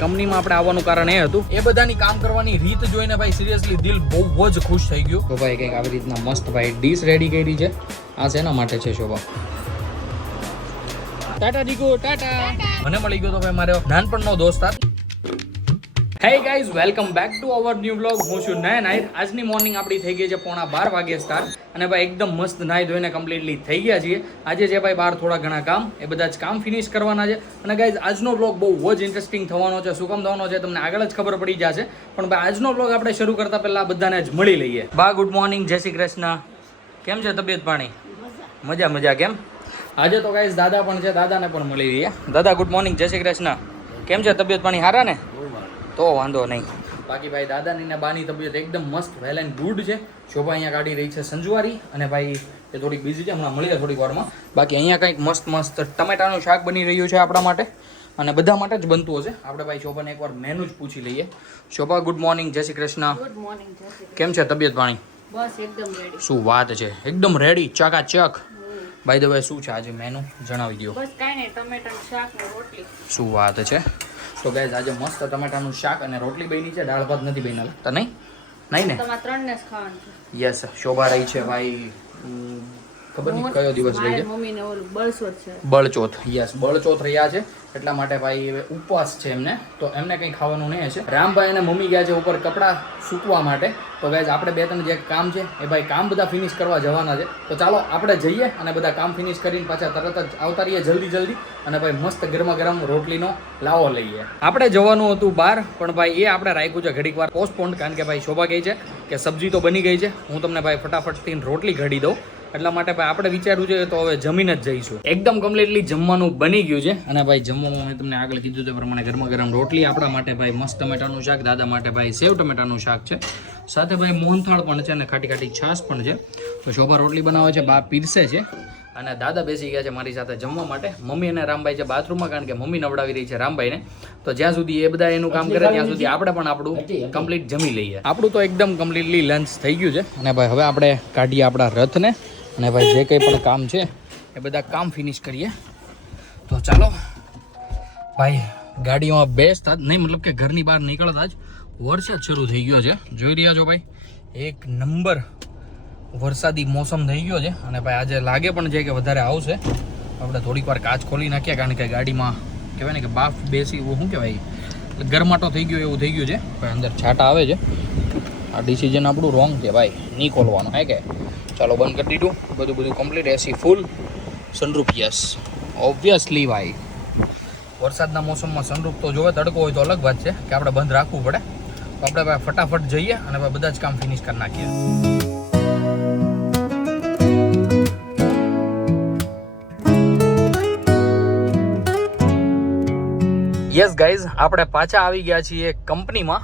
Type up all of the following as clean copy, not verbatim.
કંપનીમાં આપણે આવવાનું કારણ એ હતું, એ બધાની કામ કરવાની રીત જોઈને ભાઈ સિરિયસલી દિલ બહુ જ ખુશ થઈ ગયું. તો ભાઈ કંઈક આવી રીતના મસ્ત ભાઈ ડીશ રેડી કરી છે. આ શેના માટે છે શોભા? ટાટા દીકો ટાટા. મને મળી ગયો તો ભાઈ મારો નાનપણનો દોસ્તાર. Hey guys, welcome back to our new blog. હું છું નયન આહિર. આજની મોર્નિંગ આપણી થઈ ગઈ છે 11:15 વાગે સ્ટાર્ટ. અને ભાઈ એકદમ મસ્ત નાહી ધોઈને કમ્પ્લીટલી થઈ ગયા છીએ. આજે છે ભાઈ બહાર થોડા ઘણા કામ, એ બધા જ કામ ફિનિશ કરવાના છે. અને ગાઈઝ આજનો બ્લોગ બહુ જ ઇન્ટરેસ્ટિંગ થવાનો છે. શું કામ થવાનો છે તમને આગળ જ ખબર પડી જશે. પણ ભાઈ આજનો બ્લોગ આપણે શરૂ કરતા પહેલા બધાને જ મળી લઈએ. બા ગુડ મોર્નિંગ, જય શ્રી કૃષ્ણ. કેમ છે તબિયત પાણી? મજા મજા. કેમ આજે તો ગાઈઝ દાદા પણ છે, દાદાને પણ મળી રહીએ. દાદા ગુડ મોર્નિંગ, જય શ્રી કૃષ્ણ. કેમ છે તબિયત પાણી? સારા ને? તો વાંધો નહીં. બાકી ભાઈ દાદાની ને બાની તબિયત એકદમ મસ્ત વેલ એન્ડ ગુડ છે. શોભા અહીંયા કાઢી રહી છે સંજવારી, અને ભાઈ એ થોડીક બિઝી છે, હમણાં મળીએ થોડીક વારમાં. બાકી અહીંયા કંઈક મસ્ત ટમેટાનું શાક બની રહ્યું છે આપણા માટે, અને બધા માટે જ બનતું હશે. આપણે ભાઈ શોભાને એકવાર મેનુ જ પૂછી લઈએ. શોભા ગુડ મોર્નિંગ, જય શ્રી કૃષ્ણ. Good morning. કેમ છે તબિયત પાણી? બસ એકદમ રેડી. શું વાત છે, એકદમ રેડી, ચકાચક. ભાઈ દવે શું છે આજે મેનુ જણાવી દો. બસ કાઈ નહીં, ટમેટાનું શાક ને રોટલી. શું વાત છે. તો ગાઈઝ આજે મસ્ત ટમેટાનું શાક અને રોટલી બની છે. દાળ ભાત નથી બન્યા લાગતા? નહીં નહીં ને? તમારે ત્રણને જ ખાવાનું છે. યસ. શોભા રહી છે ભાઈ, ખબર નહીં કયો દિવસ રહી છે, મમ્મીને ઓલું બળસોત છે. બળચોથ. યસ, બળચોથ રહ્યા છે, એટલા માટે ભાઈ હવે ઉપવાસ છે એમને, તો એમને કંઈ ખાવાનું નહીં હશે. રામભાઈ અને મમ્મી ગયા છે ઉપર કપડાં સૂકવા માટે. તો ગાઈઝ આપણે બે ત્રણ જે કામ છે એ ભાઈ કામ બધા ફિનિશ કરવા જવાના છે. તો ચાલો આપણે જઈએ અને બધા કામ ફિનિશ કરીને પાછા તરત જ આવતા રહીએ જલ્દી. અને ભાઈ મસ્ત ગરમા ગરમ રોટલીનો લાવો લઈએ. આપણે જવાનું હતું બહાર, પણ ભાઈ એ આપણે રાખ્યું છે ઘડીક વાર પોસ્ટપોન્ડ, કારણ કે ભાઈ શોભા કહે છે કે સબ્જી તો બની ગઈ છે, હું તમને ભાઈ ફટાફટથી રોટલી ઘડી દઉં. એટલા માટે ભાઈ આપણે વિચાર્યું છે તો હવે જમીન જ જઈશું. એકદમ કમ્પ્લીટલી જમવાનું બની ગયું છે. અને ભાઈ જમવામાં મેં તમને આગળ કીધું તે પ્રમાણે ગરમા ગરમ રોટલી, આપણા માટે ભાઈ મસ્ત ટમેટાનું શાક, દાદા માટે ભાઈ સેવ ટમેટાનું શાક છે, સાથે ભાઈ મોહનથાળ પણ છે અને ખાટી ખાટી છાશ પણ છે. તો શોભા રોટલી બનાવે છે, બા પીરસે છે, અને દાદા બેસી ગયા છે મારી સાથે જમવા માટે. મમ્મી અને રામભાઈ છે બાથરૂમમાં, કારણ કે મમ્મી નવડાવી રહી છે રામભાઈને. તો જ્યાં સુધી એ બધા એનું કામ કરે ત્યાં સુધી આપણે પણ આપણું કમ્પ્લીટ જમી લઈએ. આપણું તો એકદમ કમ્પ્લીટલી લંચ થઈ ગયું છે. અને ભાઈ હવે આપણે કાઢીએ આપણા રથને, અને ભાઈ જે કંઈ પણ કામ છે એ બધા કામ ફિનિશ કરીએ. તો ચાલો ભાઈ ગાડીમાં બેસતા જ નહીં, મતલબ કે ઘરની બહાર નીકળતા જ વરસાદ શરૂ થઈ ગયો છે. જોઈ રહ્યા છો ભાઈ, એક નંબર વરસાદી મોસમ થઈ ગયો છે. અને ભાઈ આજે લાગે પણ છે કે વધારે આવશે. આપણે થોડીક વાર કાચ ખોલી નાખ્યા, કારણ કે ગાડીમાં કહેવાય ને કે બાફ બેસી, શું કહેવાય, ગરમાટો થઈ ગયો એવું થઈ ગયું છે. ભાઈ અંદર છાંટા આવે છે. આ ડિસિઝન આપણું રોંગ છે ભાઈ, નહીં ખોલવાનું હે કે. ચાલો બંધ કરી દીધું, બધું કમ્પ્લીટ, એસી ફૂલ, સનરૂફ યસ ઓબ્વિયસલી. ભાઈ વરસાદના મોસમમાં સનરૂફ તો જોવે, તડકો હોય તો અલગ વાત છે કે આપણે બંધ રાખવું પડે. તો આપણે ભાઈ ફટાફટ જઈએ અને ભાઈ બધા જ કામ ફિનિશ કરી નાખીએ. યસ ગાઈઝ, આપણે પાછા આવી ગયા છીએ કંપનીમાં,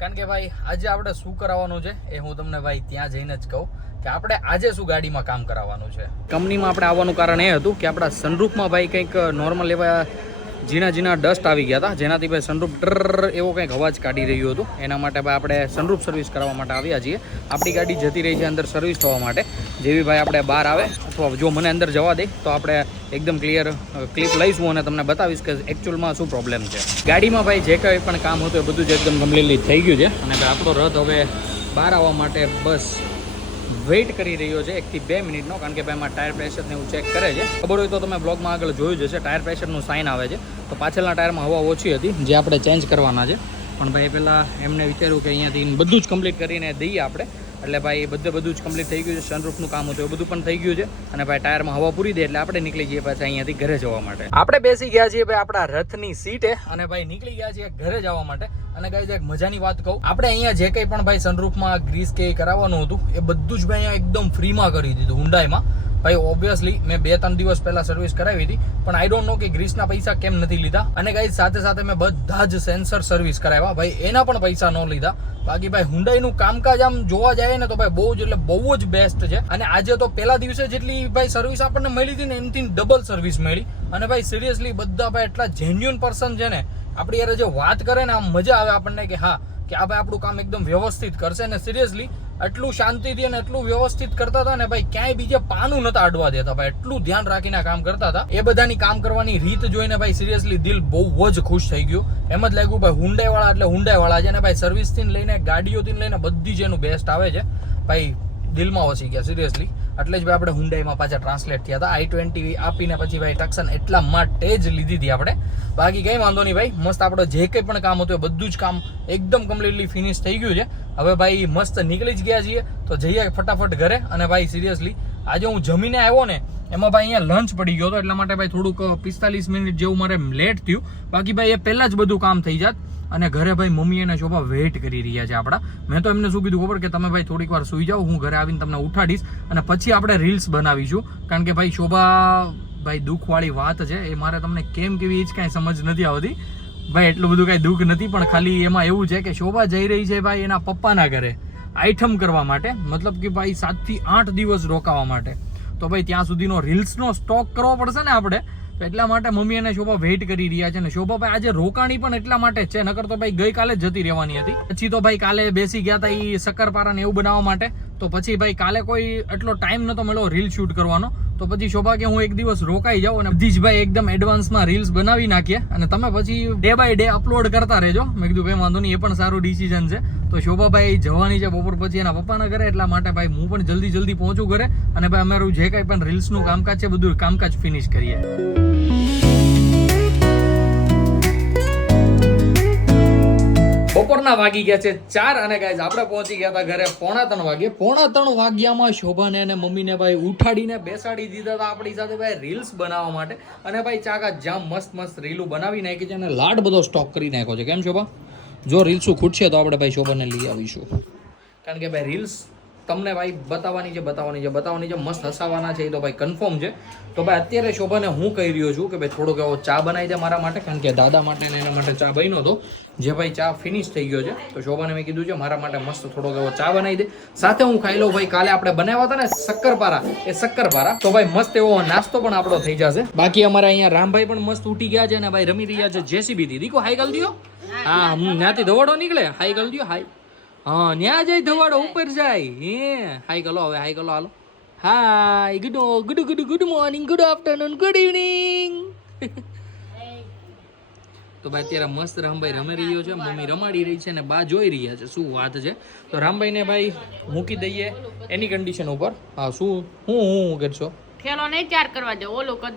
કારણ કે ભાઈ આજે આપણે શું કરાવવાનું છે એ હું તમને ભાઈ ત્યાં જઈને જ કહું કે આપણે આજે શું ગાડીમાં કામ કરાવવાનું છે. કંપનીમાં આપણે આવવાનું કારણ એ હતું કે આપણા સનરૂફમાં ભાઈ કંઈક નોર્મલ એવા ઝીણા ડસ્ટ આવી ગયા હતા, જેનાથી ભાઈ સનરૂફ ડર એવો કંઈક અવાજ કાઢી રહ્યું હતું. એના માટે ભાઈ આપણે સનરૂફ સર્વિસ કરાવવા માટે આવ્યા છીએ. આપણી ગાડી જતી રહી છે અંદર સર્વિસ થવા માટે. જેવી ભાઈ આપણે બહાર આવે, અથવા જો મને અંદર જવા દે તો આપણે એકદમ ક્લિયર ક્લિપ લઈશું અને તમને બતાવીશ કે એકચ્યુઅલમાં શું પ્રોબ્લેમ છે. ગાડીમાં ભાઈ જે કંઈ પણ કામ હતું એ બધું જ એકદમ કમ્પ્લીટલી થઈ ગયું છે. અને ભાઈ આપણો રથ હવે બહાર આવવા માટે બસ વેઇટ કરી રહ્યો છે 1 થી 2 મિનિટનો, કારણ કે ભાઈ એમાં ટાયર પ્રેશરને એવું ચેક કરે છે. ખબર હોય તો તમે બ્લોગમાં આગળ જોયું જ હશે, ટાયર પ્રેશરનું સાઇન આવે છે. તો પાછળના ટાયરમાં હવા ઓછી હતી, જે આપણે ચેન્જ કરવાના છે. પણ ભાઈ પહેલાં એમને વિચાર્યું કે અહીંયાથી બધું જ કમ્પ્લીટ કરીને દઈએ આપણે. એટલે ભાઈ બધું જ કમ્પ્લીટ થઈ ગયું છે. સનરૂફનું કામ હતું એ બધું પણ થઈ ગયું છે. અને ભાઈ ટાયરમાં હવા પૂરી દે એટલે આપણે નીકળી જઈએ પાછા અહીંયાથી ઘરે જવા માટે. આપણે બેસી ગયા છીએ ભાઈ આપણા રથની સીટે, અને ભાઈ નીકળી ગયા છીએ ઘરે જવા માટે. અને ગાઈઝ એક મજાની વાત કહું, આપણે અહીંયા જે કંઈ પણ ભાઈ સનરૂફમાં ગ્રીસ કે કરાવવાનું હતું એ બધું જ ભાઈ અહીંયા એકદમ ફ્રીમાં કરી દીધું હુન્ડાઈમાં. ભાઈ ઓબ્વિયસલી મેં 2-3 દિવસ પહેલા સર્વિસ કરાવી હતી, પણ આઈ ડોન્ટ નો કે ગ્રીસના પૈસા કેમ નથી લીધા. અને ગાઈઝ સાથે મેં બધા જ સેન્સર સર્વિસ કરાવ્યા, ભાઈ એના પણ પૈસા ન લીધા. બાકી ભાઈ હુન્ડાઈનું કામકાજ આમ જોવા જાય ને તો ભાઈ બહુ જ બેસ્ટ છે. અને આજે તો પહેલા દિવસે જેટલી ભાઈ સર્વિસ આપણને મળી હતી ને એનાથી ડબલ સર્વિસ મળી. અને ભાઈ સિરિયસલી બધા ભાઈ એટલા જેન્યુઅન પર્સન છે ને, આપણી યાર જે વાત કરે ને આમ મજા આવે આપણને કે હા કે આ ભાઈ આપણું કામ એકદમ વ્યવસ્થિત કરશે. અને સિરિયસલી એટલું શાંતિથી અને એટલું વ્યવસ્થિત કરતા હતા ને ભાઈ, ક્યાંય બીજે પાનું નતા અડવા દેતા ભાઈ, એટલું ધ્યાન રાખીને કામ કરતા હતા. એ બધાની કામ કરવાની રીત જોઈને ભાઈ સિરિયસલી દિલ બહુ જ ખુશ થઈ ગયું. એમ જ લાગ્યું ભાઈ હુન્ડાઈ વાળા એટલે હુન્ડાઈ વાળા છે ને ભાઈ, સર્વિસથી લઈને ગાડીઓથી લઈને બધી જ એનું બેસ્ટ આવે છે ભાઈ. દિલમાં વસી ગયા સિરિયસલી. એટલે જ ભાઈ આપણે હુન્ડાઈમાં પાછા ટ્રાન્સલેટ થયા હતા. i20 આપીને પછી ભાઈ ટક્સન એટલા માટે જ લીધી હતી આપણે. બાકી કંઈ વાંધો નહીં ભાઈ, મસ્ત આપણે જે કંઈ પણ કામ હતું બધું જ કામ એકદમ કમ્પ્લીટલી ફિનિશ થઈ ગયું છે. હવે ભાઈ મસ્ત નીકળી જ ગયા છીએ, તો જઈએ ફટાફટ ઘરે. અને ભાઈ સિરિયસલી આજે હું જમીને આવ્યો ને એમાં ભાઈ અહીંયા લંચ પડી ગયો હતો, એટલા માટે ભાઈ થોડુંક 45 મિનિટ જેવું મારે લેટ થયું. બાકી ભાઈ એ પહેલાં જ બધું કામ થઈ જાત. અને ઘરે ભાઈ મમ્મી અને શોભા વેઇટ કરી રહ્યા છે આપણા. મેં તો એમને શું કીધું ખબર, કે તમે ભાઈ થોડીક વાર સુઈ જાઓ, હું ઘરે આવીને તમને ઉઠાડીશ અને પછી આપણે રીલ્સ બનાવીશું. કારણ કે ભાઈ શોભા ભાઈ દુઃખવાળી વાત છે એ મારે તમને કેમ કેવી એ જ કાંઈ સમજ નથી આવતી ભાઈ. એટલું બધું કાંઈ દુઃખ નથી, પણ ખાલી એમાં એવું છે કે શોભા જઈ રહી છે ભાઈ એના પપ્પાના ઘરે આઈટમ કરવા માટે, મતલબ કે ભાઈ 7 થી 8 દિવસ રોકાવા માટે. તો ભાઈ ત્યાં સુધીનો રીલ્સનો સ્ટોક કરવો પડશે ને આપણે, તો એટલા માટે મમ્મી અને શોભા વેઇટ કરી રહ્યા છે. અને શોભા ભાઈ આજે રોકાણી પણ એટલા માટે જ છે, નકર તો ભાઈ ગઈકાલે જ જતી રહેવાની હતી. પછી તો ભાઈ કાલે બેસી ગયા હતા એ શક્કરપારા ને એવું બનાવવા માટે. તો પછી ભાઈ કાલે કોઈ એટલો ટાઈમ નતો મળ્યો રીલ શૂટ કરવાનો. તો પછી શોભા કે હું એક દિવસ રોકાઈ જાઉં અને બધી જ ભાઈ એકદમ એડવાન્સમાં રીલ્સ બનાવી નાખીએ અને તમે પછી ડે બાય ડે અપલોડ કરતા રહેજો. મેં કીધું કંઈ વાંધો નહીં, એ પણ સારું ડિસિઝન છે. તો શોભાભાઈ જવાની છે બપોર પછી એના પપ્પાના ઘરે, એટલા માટે ભાઈ હું પણ જલ્દી પહોંચું ઘરે. અને ભાઈ અમારું જે કંઈ પણ રીલ્સનું કામકાજ છે બધું કામકાજ ફિનિશ કરીએ. બપોરના વાગી ગયા છે 4 અને ગાઈઝ આપણે પહોંચી ગયા હતા ઘરે 2:45 વાગે. 2:45 વાગ્યામાં શોભાને અને મમ્મીને ભાઈ ઉઠાડીને બેસાડી દીધા હતા આપણી સાથે ભાઈ રીલ્સ બનાવવા માટે. અને ભાઈ ચાકા જામ મસ્ત રીલું બનાવી નાખી છે અને લાડ બધો સ્ટોક કરી નાખ્યો છે. કેમ શોભા? જો રીલ્સું ખૂટશે તો આપણે ભાઈ શોભાને લઈ આવીશું. કારણ કે ભાઈ રીલ્સ તમને ભાઈ બતાવવાની છે, મસ્ત હસાવાના છે, એ તો ભાઈ કન્ફર્મ છે. તો ભાઈ અત્યારે શોભાને હું કહી રહ્યો છું કે ભાઈ થોડોક એવો ચા બનાવી દે મારા માટે, કારણ કે દાદા માટે ને એના માટે ચા બન્યો હતો, જે ભાઈ ચા ફિનિશ થઈ ગયો છે. તો શોભાને મેં કીધું છે મારા માટે મસ્ત થોડોક એવો ચા બનાવી દે, સાથે હું ખાઈ લઉં ભાઈ. કાલે આપણે બનાવ્યા હતા ને શક્કરપારા, તો ભાઈ મસ્ત એવો નાસ્તો પણ આપણો થઈ જશે. બાકી અમારા અહીંયા રામભાઈ પણ મસ્ત ઉઠી ગયા છે અને ભાઈ રમી રહ્યા છે જેસીબી થી. દીકો હાઈ કરી દો. હા, ત્યાંથી ધવાડો નીકળે, હાઈ કરી દો. હાઈ, હા, ન્યા જાય ધવાડો ઉપર જાય. હાઈ કરો હવે, હાઈ કરો હાલો. Hi, good morning, good afternoon, good evening. તો ભાઈ અત્યારે મસ્ત રામભાઈ રમી રહ્યો છે, મમ્મી રમાડી રહી છે અને બા જોઈ રહ્યા છે. શું વાત છે? તો રામભાઈને ભાઈ મૂકી દઈએ એની કન્ડિશન ઉપર. હા, શું હું કરશો? ખેલો નહીં ચાર કરવા દે, ઓલું કરી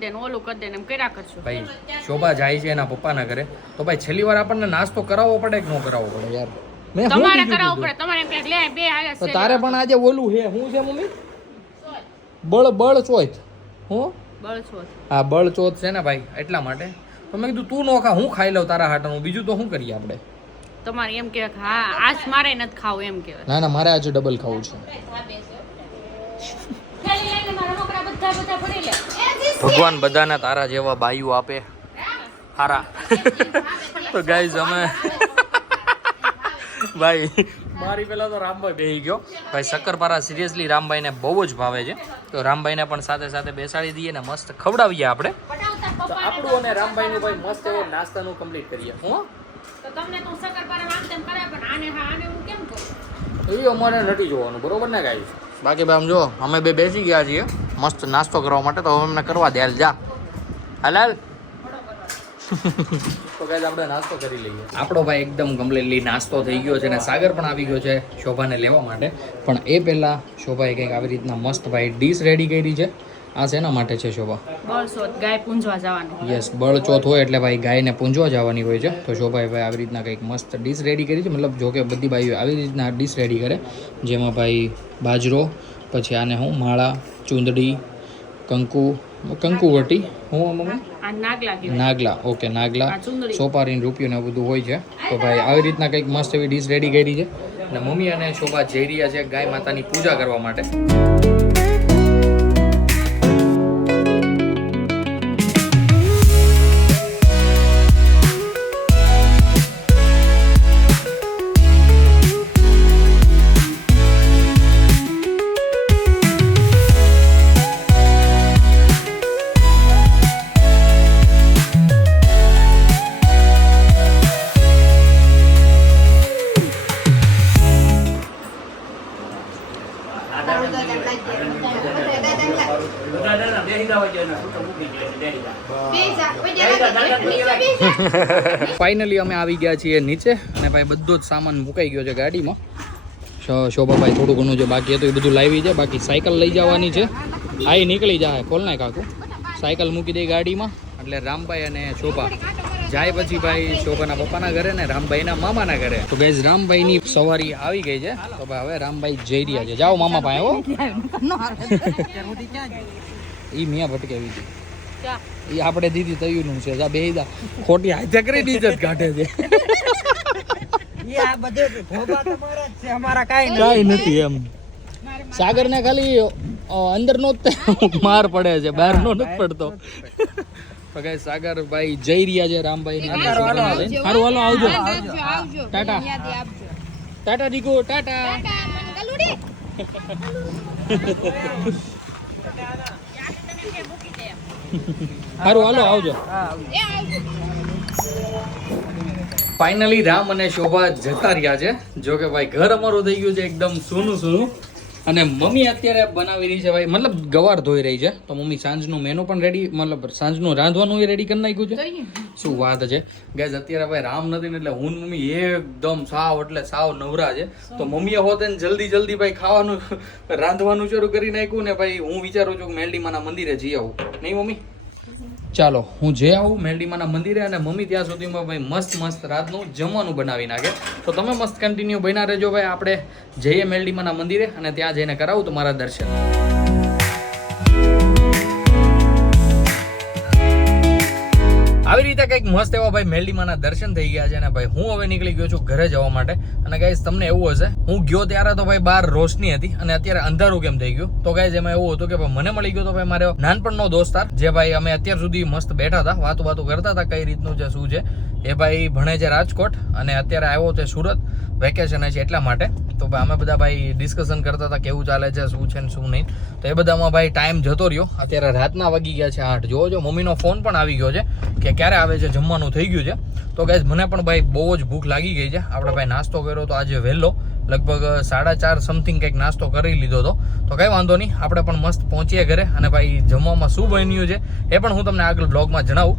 દે એમ કર્યા કરશો. ભાઈ શોભા જાય છે એના પપ્પાના ઘરે, તો ભાઈ છેલ્લી વાર આપણને નાસ્તો કરાવવો પડે કે ન કરાવવો પડે યાર? તમારે કરાવવું પડે, તમારે એમ કે લે બે આવે તો તારે પણ આજે ઓલું હે, શું છે મમ્મી? બળચોથ. હું બળછોત. હા, બળચોથ છે ને ભાઈ, એટલા માટે. તો મેં કીધું તું નો ખા, હું ખાઈ લઉં તારા હાટાનું, બીજું તો શું કરીએ આપણે? તમારે એમ કે હા આજ મારે નથી ખાવું એમ કહેવાય. ના મારે આજે ડબલ ખાવું છે. ભગવાન બધાને તારા જેવા બાયુ આપે હારા. તો ગાઈઝ અમે ભાઈ મારી પેલા તો રામભાઈ બેહી ગયો ભાઈ. શક્કરપારા સિરિયસલી રામભાઈને બહુ જ ભાવે છે, તો રામભાઈને પણ સાથે બેસાડી દઈએ ને મસ્ત ખવડાવીએ આપણે. તો આપણું અને રામભાઈનું ભાઈ મસ્ત એવો નાસ્તાનું કમ્પ્લીટ કરીએ. હું તો તમને તો શક્કરપારા વાંગ તેમ કરાય, પણ આને હું કેમ કરું? એ અમારે નથી જોવાનું, બરોબર ને ગાઈઝ? બાકી ભાઈ આમ જો અમે બે બેસી ગયા છીએ મસ્ત નાસ્તો કરવા માટે, તો હવે અમને કરવા દે. હાલ જા, હાલ. તો ગાઈઝ આપણે નાસ્તો કરી લઈએ. આપણો ભાઈ એકદમ કમ્પ્લીટલી નાસ્તો થઈ ગયો છે અને સાગર પણ આવી ગયો છે શોભાને લેવા માટે. પણ એ પહેલાં શોભાએ કંઈક આવી રીતના મસ્ત ભાઈ ડીશ રેડી કરી છે. આ શેના માટે છે શોભા? બળસોત, ગાય પૂંજવા જવાનું. યસ, બળચોથ હોય એટલે ભાઈ ગાયને પૂંજવા જવાની હોય છે. તો શોભાએ ભાઈ આવી રીતના કંઈક મસ્ત ડીશ રેડી કરી છે. મતલબ જો કે બધી ભાઈઓ આવી રીતના ડીશ રેડી કરે, જેમાં ભાઈ બાજરો, પછી આને હું માળા, ચૂંદડી, કંકુવટી, હું મમ્મી નાગલા, ઓકે નાગલા, સોપારીન રૂપિયો ને બધું હોય છે. તો ભાઈ આવી રીતના કંઈક મસ્ત એવી ડીશ રેડી કરી છે. અને મમ્મી અને શોભા જઈ રહ્યા છે ગાય માતાની પૂજા કરવા માટે. ફાઇનલી અમે આવી ગયા છીએ નીચે અને ભાઈ બધો જ સામાન મુકાઈ ગયો છે ગાડીમાં. શોભાભાઈ થોડું ઘણું જે બાકી હતું એ બધું લાવી છે. બાકી સાયકલ લઈ જવાની છે. આ નીકળી જાય ખોલ નાખ કાકુ. સાયકલ મૂકી દઈ ગાડીમાં એટલે રામભાઈ અને શોભા જાય પછી ભાઈ શોભાના પપ્પાના ઘરે ને રામભાઈના મામાના ઘરે. તો ગાઈઝ રામભાઈની સવારી આવી ગઈ છે. તો ભાઈ હવે રામભાઈ જઈ રહ્યા છે. જાઓ મામા પાસે. હો ઈ મિયા ભટકાવી હતી. ઈ આપણે દીદી તયુનું છે. જા બેહી જા. ખોટી હાથે કરી દીધી જ કાઢે છે. કાઈ નથી એમ. સાગર ને ખાલી અંદર નો માર પડે છે, બહાર નો નથી પડતો. તો ગાઈસ સાગર ભાઈ જઈ રહ્યા છે રામભાઈ ની. સારું હાલો આવજો. ટાટા ટાટા દીકો ટાટા. સારું હાલો આવજો. ફાઇનલી રામ અને શોભા જતા રહ્યા છે. જો કે ભાઈ ઘર અમારું થઈ ગયું છે એકદમ સૂનું સૂનું. અને મમ્મી અત્યારે બનાવી રહી છે ભાઈ, મતલબ ગવાર ધોઈ રહી છે. તો મમ્મી સાંજનું મેનુ પણ રેડી, મતલબ સાંજનું રાંધવાનું રેડી કરી નાખ્યું છે. શું વાત છે ગાઈઝ. અત્યારે ભાઈ રામ નથી ને એટલે હું ને મમ્મી એકદમ સાવ એટલે સાવ નવરા છે. તો મમ્મીએ હોતે ને જલ્દી જલ્દી ભાઈ ખાવાનું રાંધવાનું શરૂ કરી નાખ્યું ને ભાઈ હું વિચારું છું કે મેલડીમાના મંદિરે જઈ આવું. નહીં મમ્મી? ચાલો હું જઈ આવું મેલડીમાના મંદિરે અને મમ્મી ત્યાં સુધીમાં ભાઈ મસ્ત મસ્ત રાતનું જમવાનું બનાવી નાખે. તો તમે મસ્ત કન્ટિન્યુ બન્યા રહેજો ભાઈ. આપણે જઈએ મેલડીમાના મંદિરે અને ત્યાં જઈને કરાવું તમારા દર્શન. આવી રીતે કંઈક મસ્ત એવા ભાઈ મેલડીમાના દર્શન થઈ ગયા છે અને ભાઈ હું હવે નીકળી ગયો છું ઘરે જવા માટે. અને ગાઈઝ તમને એવું હશે, હું ગયો ત્યારે તો ભાઈ બહાર રોશની હતી અને અત્યારે અંધારું કેમ થઈ ગયું. તો ગાઈઝ એમાં એવું હતું કે ભાઈ મને મળી ગયો તો ભાઈ મારો નાનપણનો દોસ્તાર, જે ભાઈ અમે અત્યાર સુધી મસ્ત બેઠા હતા, વાતો કરતા હતા કઈ રીતનું છે શું છે. એ ભાઈ ભણે છે રાજકોટ અને અત્યારે આવ્યો છે સુરત, વેકેશન છે એટલા માટે. તો ભાઈ અમે બધા ભાઈ ડિસ્કશન કરતા હતા કેવું ચાલે છે, શું છે ને શું નહીં. તો એ બધામાં ભાઈ ટાઈમ જતો રહ્યો. અત્યારે રાતના વાગી ગયા છે 8. જોવો મમ્મીનો ફોન પણ આવી ગયો છે કે ક્યારે આવે છે, જમવાનું થઈ ગયું છે. તો ગાઈઝ મને પણ ભાઈ બહુ જ ભૂખ લાગી ગઈ છે. આપણે ભાઈ નાસ્તો કર્યો તો આજે વહેલો, લગભગ 4:30 સમથિંગ કંઈક નાસ્તો કરી લીધો હતો. તો કંઈ વાંધો નહીં, આપણે પણ મસ્ત પહોંચીએ ઘરે અને ભાઈ જમવામાં શું બન્યું છે એ પણ હું તમને આગળ બ્લોગમાં જણાવું.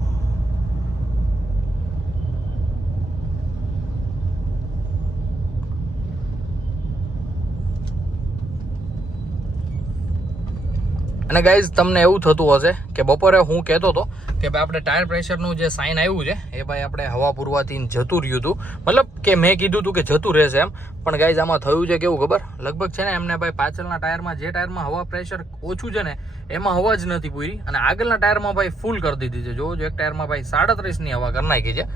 અને ગાઈઝ તમને એવું થતું હશે કે બપોરે હું કહેતો હતો કે ભાઈ આપણે ટાયર પ્રેશરનું જે સાઇન આવ્યું છે એ ભાઈ આપણે હવા પૂરવાથી જતું રહ્યું હતું, મતલબ કે મેં કીધું હતું કે જતું રહેશે એમ. પણ ગાઈઝ આમાં થયું છે કેવું ખબર, લગભગ છે ને એમને ભાઈ પાછળના ટાયરમાં, જે ટાયરમાં હવા પ્રેશર ઓછું છે ને એમાં હવા જ નથી પૂરી અને આગળના ટાયરમાં ભાઈ ફૂલ કરી દીધી છે. જોવો એક ટાયરમાં ભાઈ 37ની હવા કરી નાખી છે.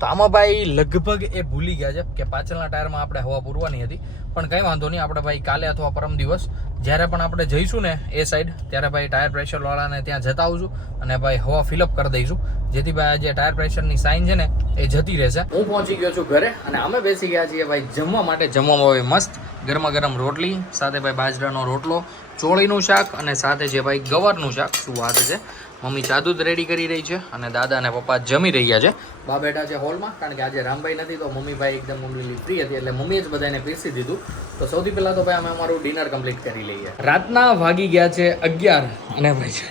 તો આમાં ભાઈ લગભગ એ ભૂલી ગયા છે કે પાછળના ટાયરમાં આપણે હવા પૂરવાની હતી. પણ કંઈ વાંધો નહીં, આપણે ભાઈ કાલે અથવા પરમ દિવસ જ્યારે પણ આપણે જઈશું ને એ સાઈડ, ત્યારે ભાઈ ટાયર પ્રેશરવાળાને ત્યાં જતા આવશું અને ભાઈ હવા ફિલઅપ કરી દઈશું, જેથી ભાઈ જે ટાયર પ્રેશરની સાઇન છે ને એ જતી રહેશે. હું પહોંચી ગયો છું ઘરે અને અમે બેસી ગયા છીએ ભાઈ જમવા માટે. જમવામાં હવે મસ્ત ગરમા ગરમ રોટલી સાથે ભાઈ બાજરાનો રોટલો, ચોળીનું શાક અને સાથે છે ભાઈ ગવારનું શાક. શું વાત છે. મમ્મી ચા દૂધ રેડી કરી રહી છે અને દાદા અને પપ્પા જમી રહ્યા છે. બા બેઠા છે હોલમાં, કારણ કે આજે રામભાઈ નથી તો મમ્મીભાઈ એકદમ મમ્મી ફ્રી હતી એટલે મમ્મીએ જ બધાને પીરસી દીધું. તો સૌથી પહેલા તો ભાઈ અમે અમારું ડિનર કમ્પ્લીટ કરી લઈએ. રાતના વાગી ગયા છે 11 અને ભાઈ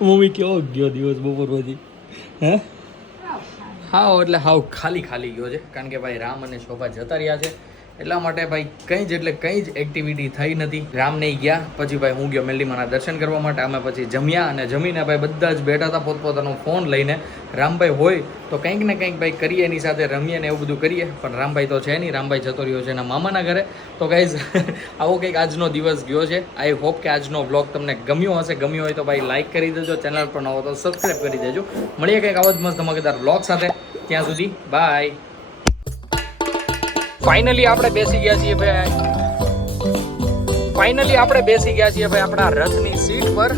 મમ્મી કેવો ગયો દિવસ બપોર પછી? હે હાવ એટલે હાવ ખાલી ગયો છે, કારણ કે ભાઈ રામ અને શોભા જતા રહ્યા છે એટલા માટે ભાઈ કંઈ જ એક્ટિવિટી થઈ નથી. રામ નહીં ગયા, પછી ભાઈ હું ગયો મેલડીમાના દર્શન કરવા માટે. અમે પછી જમ્યા અને જમીને ભાઈ બધા જ બેઠા હતા પોતપોતાનો ફોન લઈને. રામભાઈ હોય તો કંઈક ને કંઈક ભાઈ કરીએ, એની સાથે રમીએ ને એવું બધું કરીએ, પણ રામભાઈ તો છે નહીં. રામભાઈ જતો રહ્યો છે એના મામાના ઘરે. તો ગાઈઝ આવો કંઈક આજનો દિવસ ગયો છે. આઈ હોપ કે આજનો વ્લોગ તમને ગમ્યો હશે. ગમ્યો હોય તો ભાઈ લાઈક કરી દેજો, ચેનલ પર ન હો તો સબસ્ક્રાઈબ કરી દેજો. મળીએ કંઈક આવો જ મસ્ત ધમાકેદાર વ્લોગ સાથે. ત્યાં સુધી બાય. ફાઇનલી આપણે બેસી ગયા છીએ ભાઈ આપણા રથની સીટ પર.